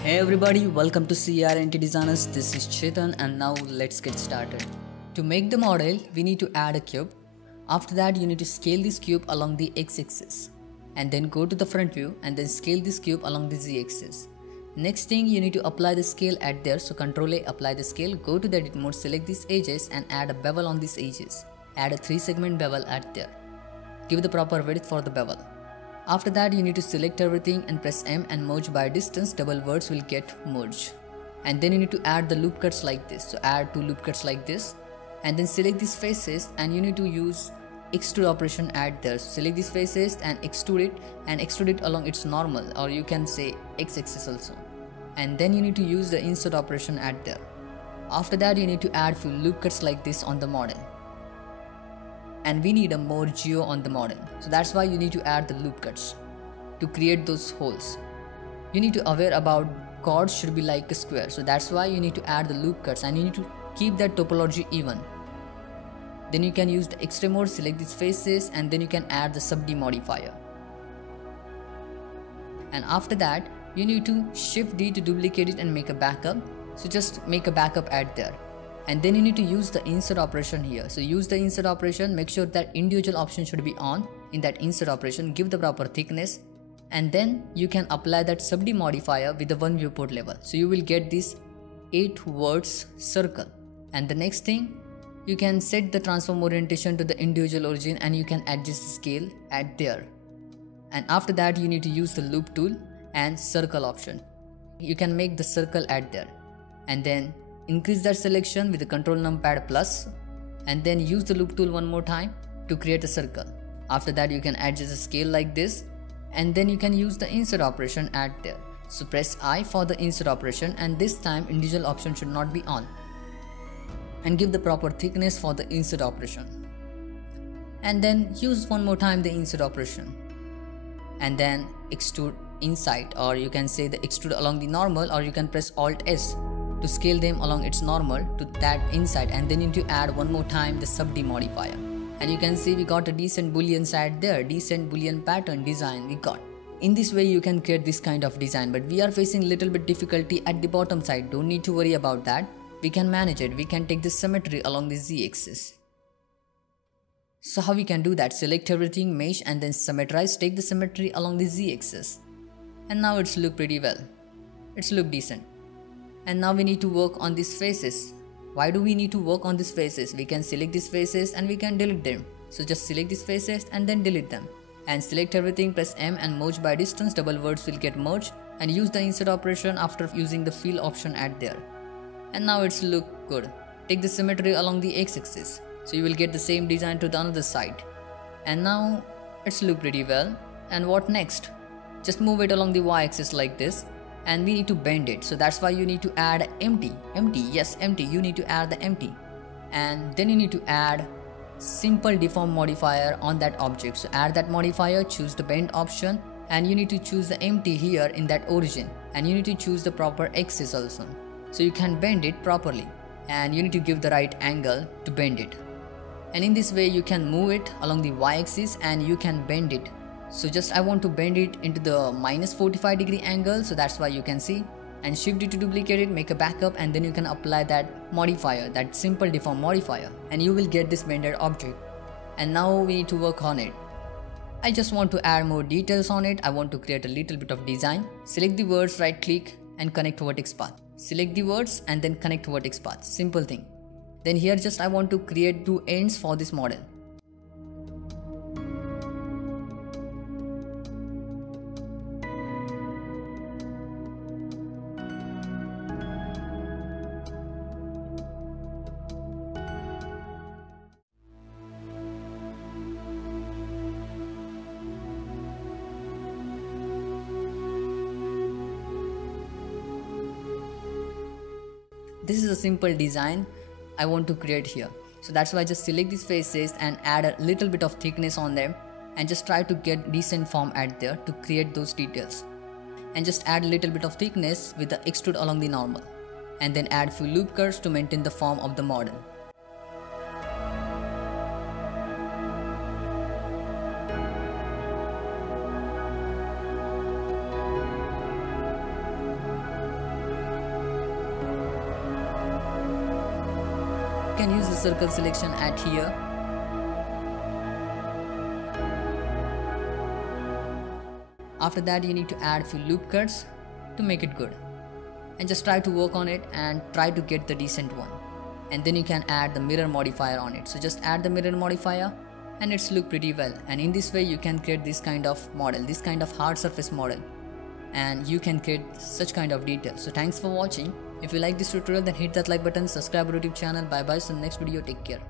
Hey everybody, welcome to CRNT Designers. This is Chetan and now let's get started. To make the model, we need to add a cube. After that, you need to scale this cube along the x-axis and then go to the front view and then scale this cube along the z-axis. Next thing, you need to apply the scale at there. So Ctrl A, apply the scale, go to the edit mode, select these edges and add a bevel on these edges. Add a 3-segment bevel at there. Give the proper width for the bevel. After that, you need to select everything and press M and merge by distance. Double words will get merged. And then you need to add the loop cuts like this. So add 2 loop cuts like this. And then select these faces and you need to use extrude operation at there. So select these faces and extrude it along its normal, or you can say x-axis also. And then you need to use the insert operation at there. After that, you need to add few loop cuts like this on the model. And we need a more geo on the model, so that's why you need to add the loop cuts to create those holes. You need to aware about chords should be like a square, so that's why you need to add the loop cuts and you need to keep that topology even. Then you can use the extreme mode, select these faces and then you can add the sub D modifier. And after that, you need to shift D to duplicate it and make a backup. So just make a backup at there. And then you need to use the insert operation here. So use the insert operation, make sure that individual option should be on in that insert operation, give the proper thickness, and then you can apply that sub D modifier with the one viewport level. So you will get this 8 words circle. And the next thing, you can set the transform orientation to the individual origin and you can adjust the scale at there. And after that, you need to use the loop tool and circle option. You can make the circle at there. And then increase that selection with the control numpad plus and then use the loop tool one more time to create a circle. After that, you can adjust the scale like this and then you can use the insert operation at there. So press I for the insert operation and this time individual option should not be on. And give the proper thickness for the insert operation. And then use one more time the insert operation. And then extrude inside, or you can say the extrude along the normal, or you can press Alt S to scale them along its normal to that inside, and then you need to add one more time the sub D modifier. And you can see we got a decent boolean side there, decent boolean pattern design we got. In this way you can create this kind of design, but we are facing little bit difficulty at the bottom side. Don't need to worry about that. We can manage it. We can take the symmetry along the z-axis. So how we can do that? Select everything, mesh and then symmetrize, take the symmetry along the z-axis. And now it's look pretty well. It's look decent. And now we need to work on these faces. Why do we need to work on these faces? We can select these faces and we can delete them. So just select these faces and then delete them. And select everything, press M and merge by distance, double words will get merged, and use the insert operation after using the fill option at there. And now it's look good. Take the symmetry along the x-axis. So you will get the same design to the another side. And now it's look pretty well. And what next? Just move it along the y-axis like this. And we need to bend it, so that's why you need to add empty, you need to add the empty, and then you need to add simple deform modifier on that object. So add that modifier, choose the bend option, and you need to choose the empty here in that origin, and you need to choose the proper axis also, so you can bend it properly, and you need to give the right angle to bend it. And in this way you can move it along the y-axis and you can bend it. So just I want to bend it into the minus 45 degree angle, so that's why you can see, and shift it to duplicate it, make a backup, and then you can apply that modifier, that simple deform modifier, and you will get this bended object. And now we need to work on it. I just want to add more details on it. I want to create a little bit of design. Select the words, right click and connect vertex path. Select the words and then connect vertex path. Simple thing. Then here just I want to create 2 ends for this model. This is a simple design I want to create here. So that's why I just select these faces and add a little bit of thickness on them and just try to get decent form at there to create those details. And just add a little bit of thickness with the extrude along the normal. And then add few loop curves to maintain the form of the model. can use the circle selection at here. After that, you need to add few loop cuts to make it good, and just try to work on it and try to get the decent one. And then you can add the mirror modifier on it. So just add the mirror modifier and it's look pretty well. And in this way you can create this kind of model, this kind of hard surface model, and you can create such kind of details. So thanks for watching. If you like this tutorial, then hit that like button, subscribe our YouTube channel. Bye bye, so next video, take care.